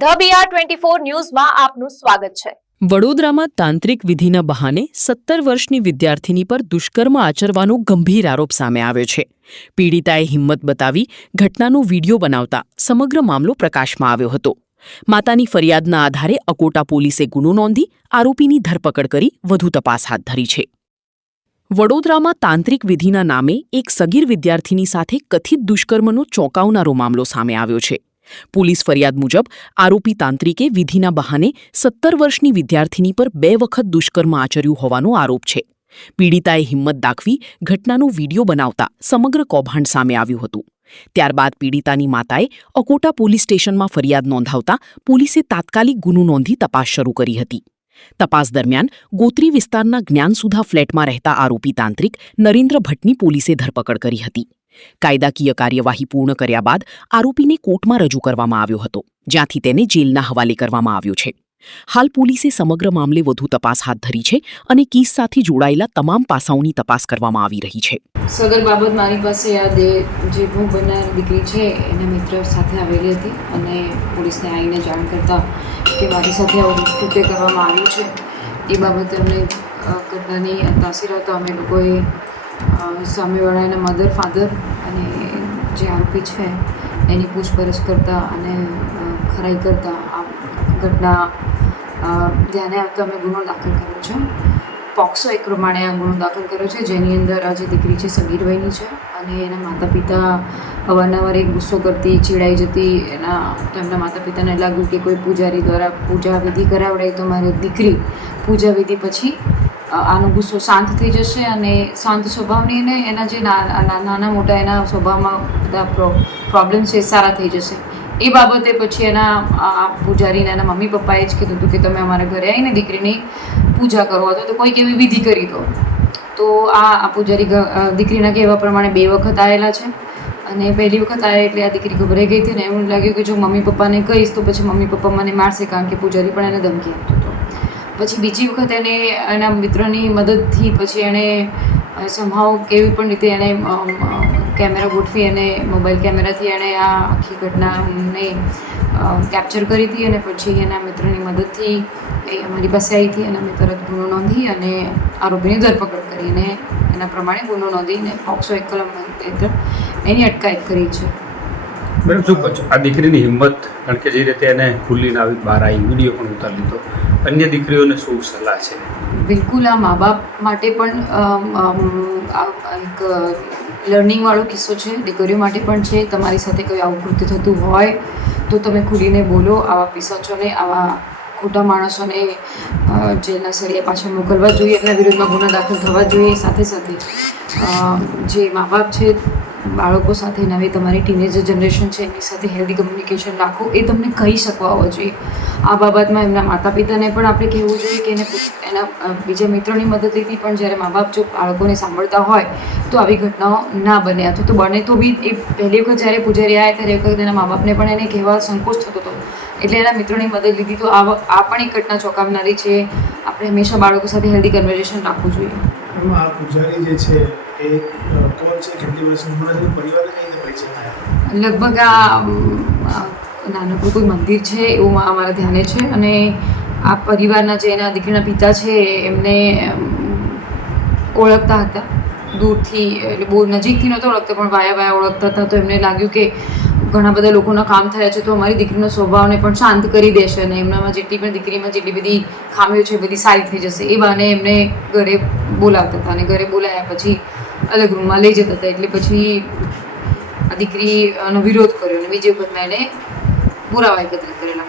The BR24 ન્યૂઝમાં આપનું સ્વાગત છે। વડોદરામાં તાંત્રિક વિધિના બહાને 17 વર્ષની વિદ્યાર્થીની પર દુષ્કર્મ આચરવાનો ગંભીર આરોપ સામે આવ્યો છે। પીડિતાએ હિંમત બતાવી ઘટનાનો વીડિયો બનાવતા સમગ્ર મામલો પ્રકાશમાં આવ્યો હતો। માતાની ફરિયાદના આધારે અકોટા પોલીસે ગુનો નોંધી આરોપીની ધરપકડ કરી વધુ તપાસ હાથ ધરી છે। વડોદરામાં તાંત્રિક વિધિના નામે એક સગીર વિદ્યાર્થીની સાથે કથિત દુષ્કર્મનો ચોંકાવનારો મામલો સામે આવ્યો છે। પોલીસ ફરિયાદ મુજબ આરોપી તાંત્રિકે વિધિના બહાને 17 વર્ષની વિદ્યાર્થીની પર 2 વખત દુષ્કર્મ આચર્યું હોવાનો આરોપ છે। પીડિતાએ હિંમત દાખવી ઘટનાનો વીડિયો બનાવતા સમગ્ર કૌભાંડ સામે આવ્યું હતું। ત્યારબાદ પીડિતાની માતાએ અકોટા પોલીસ સ્ટેશનમાં ફરિયાદ નોંધાવતા પોલીસે તાત્કાલિક ગુનો નોંધી તપાસ શરૂ કરી હતી। તપાસ દરમિયાન ગોત્રી વિસ્તારના જ્ઞાનસુધા ફ્લેટમાં રહેતા આરોપી તાંત્રિક નરેન્દ્ર ભટ્ટની પોલીસે ધરપકડ કરી હતી। કાયદાકીય કાર્યવાહી પૂર્ણ કર્યા બાદ આરોપીને કોર્ટમાં રજૂ કરવામાં આવ્યો હતો, જ્યાંથી તેને જેલના હવાલે કરવામાં આવ્યો છે। હાલ પોલીસે સમગ્ર મામલે વધુ તપાસ હાથ ધરી છે અને કેસ સાથે જોડાયેલા તમામ પાસાઓની તપાસ કરવામાં આવી રહી છે। સદર બાબત મારી પાસે યાદ જે ભોગ બનનાર દીકરી છે એના મિત્ર સાથે આવેલી હતી અને પોલીસને આવીને જાણ કરતા કે મારી સાથે આવું કૃત્ય કરવામાં આવ્યું છે। એ બાબતે અમને ઘટનાની તાસીર આવતા અમે લોકોએ સામેવાળાના મધર ફાધર અને જે આરોપી છે એની પૂછપરછ કરતા અને ખરાઈ કરતા આ ઘટના ધ્યાને આવતા અમે ગુનો દાખલ કર્યો છે। પોક્સો એક પ્રમાણે આ ગુનો દાખલ કર્યો છે, જેની અંદર આ જે દીકરી છે સગીર વયની છે અને એના માતા પિતા અવારનવાર એક ગુસ્સો કરતી, ચીડાઈ જતી। તેમના માતા પિતાને લાગ્યું કે કોઈ પૂજારી દ્વારા પૂજા વિધિ કરાવડાય તો મારી દીકરી પૂજા વિધિ પછી આનો ગુસ્સો શાંત થઈ જશે અને શાંત સ્વભાવની અને એના જે નાના મોટા એના સ્વભાવમાં બધા પ્રોબ્લેમ છે સારા થઈ જશે। એ બાબતે પછી એના પૂજારીને એના મમ્મી પપ્પાએ જ કીધું હતું કે તમે અમારા ઘરે આવીને દીકરીની પૂજા કરો અથવા તો કોઈક એવી વિધિ કરી દો। તો આ પૂજારી દીકરીના કહેવા પ્રમાણે 2 વખત આવેલા છે અને પહેલી વખત આવે એટલે આ દીકરી ગભરાઈ ગઈ હતી ને એવું લાગ્યું કે જો મમ્મી પપ્પાને કહીશ તો પછી મમ્મી પપ્પા મને મારશે, કારણ કે પૂજારી પણ એને ધમકી આપતો હતો। પછી બીજી વખત એને એના મિત્રની મદદથી પછી એણે સંભાવ કેવી પણ રીતે એણે કેમેરા ગોઠવી અને મોબાઈલ કેમેરાથી એણે આ આખી ઘટનાને કેપ્ચર કરી હતી અને પછી એના મિત્રની મદદથી એ અમારી પાસે આવી હતી અને અમે તરત ગુનો નોંધી અને આરોપીની ધરપકડ કરી અને એના પ્રમાણે ગુનો નોંધીને પોક્સો એક કલમ હેઠળ એની અટકાયત કરી છે। મેડમ, શું કહો છો આ દીકરીની હિંમત? કારણ કે જે રીતે એને ખુલ્લીને આવી બહાર આવી વિડીયો પણ ઉતારી દીધો, અન્ય દીકરીઓને શું સલાહ છે? બિલકુલ આ મા બાપ માટે પણ એક લર્નિંગવાળો કિસ્સો છે, દીકરીઓ માટે પણ છે। તમારી સાથે કોઈ આવું કૃત્ય થતું હોય તો તમે ખુલીને બોલો। આવા પિશાચોને, આવા ખોટા માણસોને જેલના સળિયા પાછળ મોકલવા જોઈએ, એમના વિરુદ્ધમાં ગુના દાખલ થવા જોઈએ। સાથે સાથે જે મા બાપ છે બાળકો સાથે, નવી તમારી ટીનેજર જનરેશન છે એની સાથે હેલ્ધી કમ્યુનિકેશન રાખો, એ તમને કહી શકવા હોવો જોઈએ। આ બાબતમાં એમના માતા પિતાને પણ આપણે કહેવું જોઈએ કે એના બીજા મિત્રોની મદદથી પણ જ્યારે મા બાપ જો બાળકોને સાંભળતા હોય તો આવી ઘટનાઓ ના બને, અથવા તો બને તો બી એ પહેલી વખત જ્યારે પૂજારી આવ્યા ત્યારે વખત એના મા બાપને પણ એને કહેવા સંકોચ થતો હતો, એટલે એના મિત્રોની મદદ લીધી। તો આ પણ એક ઘટના ચોંકાવનારી છે। આપણે હંમેશા બાળકો સાથે હેલ્ધી કન્વર્ઝેશન રાખવું જોઈએ। આ પૂજારી જે છે એ કોણ છે, કેટલી વર્ષની ઉંમર છે, પરિવારને કઈ રીતે પરિચય થયા? લગભગ આ નાનકડું કોઈ મંદિર છે એવું અમારા ધ્યાને છે અને આ પરિવારના જે એના દીકરીના પિતા છે એમને ઓળખતા હતા દૂરથી, એટલે બહુ નજીકથી નહોતા ઓળખતા પણ વાયા ઓળખતા હતા। તો એમને લાગ્યું કે ઘણા બધા લોકોના કામ થયા છે તો અમારી દીકરીનો સ્વભાવને પણ શાંત કરી દેશે અને એમનામાં જેટલી પણ દીકરીમાં જેટલી બધી ખામીઓ છે બધી સારી થઈ જશે। એ બહાને એમને ઘરે બોલાવતા હતા અને ઘરે બોલાવ્યા પછી અલગ રૂમમાં લઈ જતા હતા। એટલે પછી આ દીકરીનો વિરોધ કર્યો અને બીજી વખતમાં એને પુરાવા એકત્રિત કરેલા।